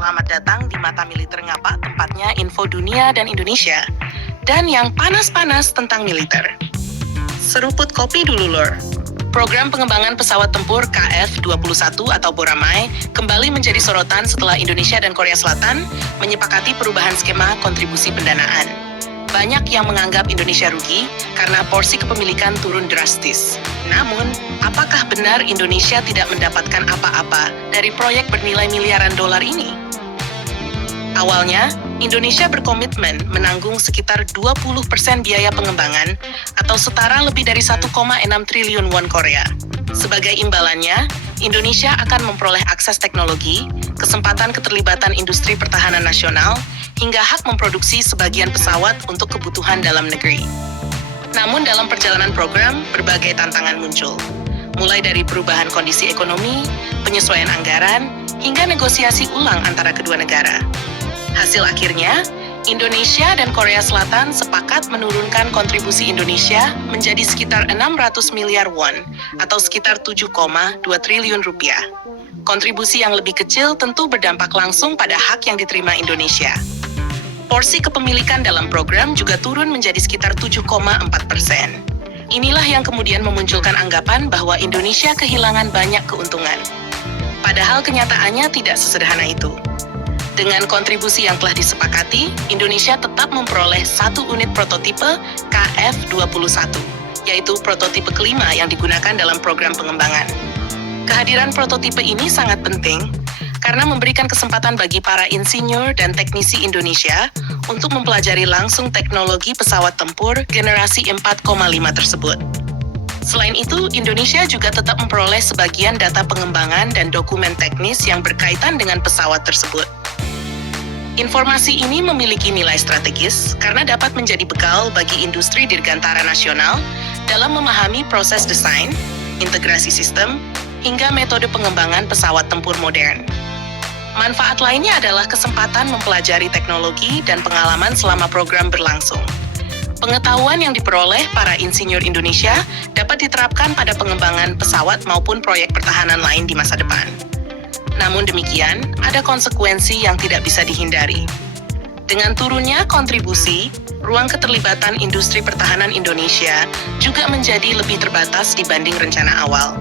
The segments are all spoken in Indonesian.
Selamat datang di Mata Militer Ngapa, tempatnya info dunia dan Indonesia. Dan yang panas-panas tentang militer. Seruput kopi dulu, lor. Program pengembangan pesawat tempur KF-21 atau Boramai kembali menjadi sorotan setelah Indonesia dan Korea Selatan menyepakati perubahan skema kontribusi pendanaan. Banyak yang menganggap Indonesia rugi karena porsi kepemilikan turun drastis. Namun, apakah benar Indonesia tidak mendapatkan apa-apa dari proyek bernilai miliaran dolar ini? Awalnya, Indonesia berkomitmen menanggung sekitar 20% biaya pengembangan atau setara lebih dari 1,6 triliun won Korea. Sebagai imbalannya, Indonesia akan memperoleh akses teknologi, kesempatan keterlibatan industri pertahanan nasional, hingga hak memproduksi sebagian pesawat untuk kebutuhan dalam negeri. Namun dalam perjalanan program, berbagai tantangan muncul. Mulai dari perubahan kondisi ekonomi, penyesuaian anggaran, hingga negosiasi ulang antara kedua negara. Hasil akhirnya, Indonesia dan Korea Selatan sepakat menurunkan kontribusi Indonesia menjadi sekitar 600 miliar won atau sekitar 7,2 triliun rupiah. Kontribusi yang lebih kecil tentu berdampak langsung pada hak yang diterima Indonesia. Porsi kepemilikan dalam program juga turun menjadi sekitar 7,4%. Inilah yang kemudian memunculkan anggapan bahwa Indonesia kehilangan banyak keuntungan. Padahal kenyataannya tidak sesederhana itu. Dengan kontribusi yang telah disepakati, Indonesia tetap memperoleh satu unit prototipe KF-21, yaitu prototipe kelima yang digunakan dalam program pengembangan. Kehadiran prototipe ini sangat penting karena memberikan kesempatan bagi para insinyur dan teknisi Indonesia untuk mempelajari langsung teknologi pesawat tempur generasi 4,5 tersebut. Selain itu, Indonesia juga tetap memperoleh sebagian data pengembangan dan dokumen teknis yang berkaitan dengan pesawat tersebut. Informasi ini memiliki nilai strategis karena dapat menjadi bekal bagi industri dirgantara nasional dalam memahami proses desain, integrasi sistem, hingga metode pengembangan pesawat tempur modern. Manfaat lainnya adalah kesempatan mempelajari teknologi dan pengalaman selama program berlangsung. Pengetahuan yang diperoleh para insinyur Indonesia dapat diterapkan pada pengembangan pesawat maupun proyek pertahanan lain di masa depan. Namun demikian, ada konsekuensi yang tidak bisa dihindari. Dengan turunnya kontribusi, ruang keterlibatan industri pertahanan Indonesia juga menjadi lebih terbatas dibanding rencana awal.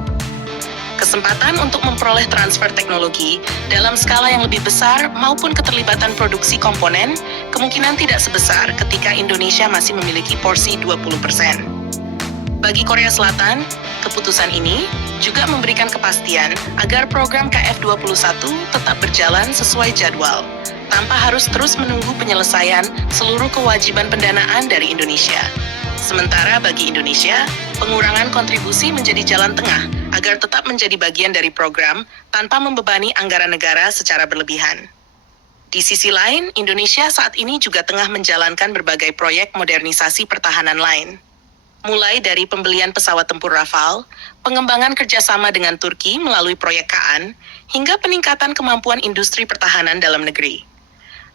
Kesempatan untuk memperoleh transfer teknologi dalam skala yang lebih besar maupun keterlibatan produksi komponen kemungkinan tidak sebesar ketika Indonesia masih memiliki porsi 20%. Bagi Korea Selatan, keputusan ini juga memberikan kepastian agar program KF-21 tetap berjalan sesuai jadwal, tanpa harus terus menunggu penyelesaian seluruh kewajiban pendanaan dari Indonesia. Sementara bagi Indonesia, pengurangan kontribusi menjadi jalan tengah agar tetap menjadi bagian dari program tanpa membebani anggaran negara secara berlebihan. Di sisi lain, Indonesia saat ini juga tengah menjalankan berbagai proyek modernisasi pertahanan lain. Mulai dari pembelian pesawat tempur Rafale, pengembangan kerjasama dengan Turki melalui proyek KAAN, hingga peningkatan kemampuan industri pertahanan dalam negeri.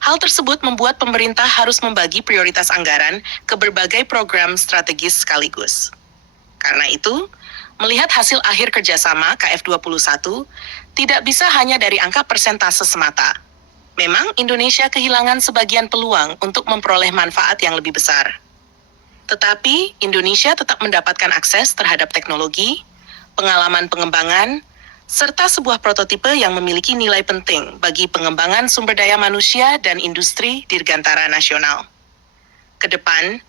Hal tersebut membuat pemerintah harus membagi prioritas anggaran ke berbagai program strategis sekaligus. Karena itu, melihat hasil akhir kerjasama KF-21, tidak bisa hanya dari angka persentase semata. Memang Indonesia kehilangan sebagian peluang untuk memperoleh manfaat yang lebih besar. Tetapi, Indonesia tetap mendapatkan akses terhadap teknologi, pengalaman pengembangan, serta sebuah prototipe yang memiliki nilai penting bagi pengembangan sumber daya manusia dan industri dirgantara nasional. Kedepan,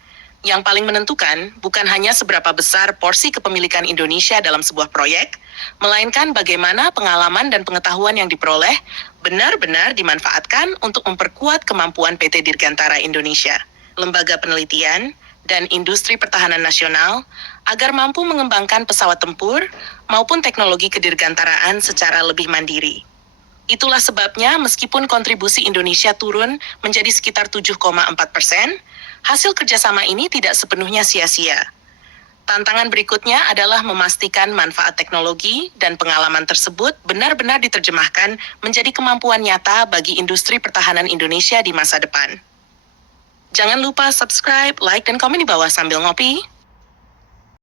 yang paling menentukan bukan hanya seberapa besar porsi kepemilikan Indonesia dalam sebuah proyek, melainkan bagaimana pengalaman dan pengetahuan yang diperoleh benar-benar dimanfaatkan untuk memperkuat kemampuan PT Dirgantara Indonesia, lembaga penelitian, dan industri pertahanan nasional agar mampu mengembangkan pesawat tempur maupun teknologi kedirgantaraan secara lebih mandiri. Itulah sebabnya meskipun kontribusi Indonesia turun menjadi sekitar 7,4%, hasil kerjasama ini tidak sepenuhnya sia-sia. Tantangan berikutnya adalah memastikan manfaat teknologi dan pengalaman tersebut benar-benar diterjemahkan menjadi kemampuan nyata bagi industri pertahanan Indonesia di masa depan. Jangan lupa subscribe, like, dan komen di bawah sambil ngopi.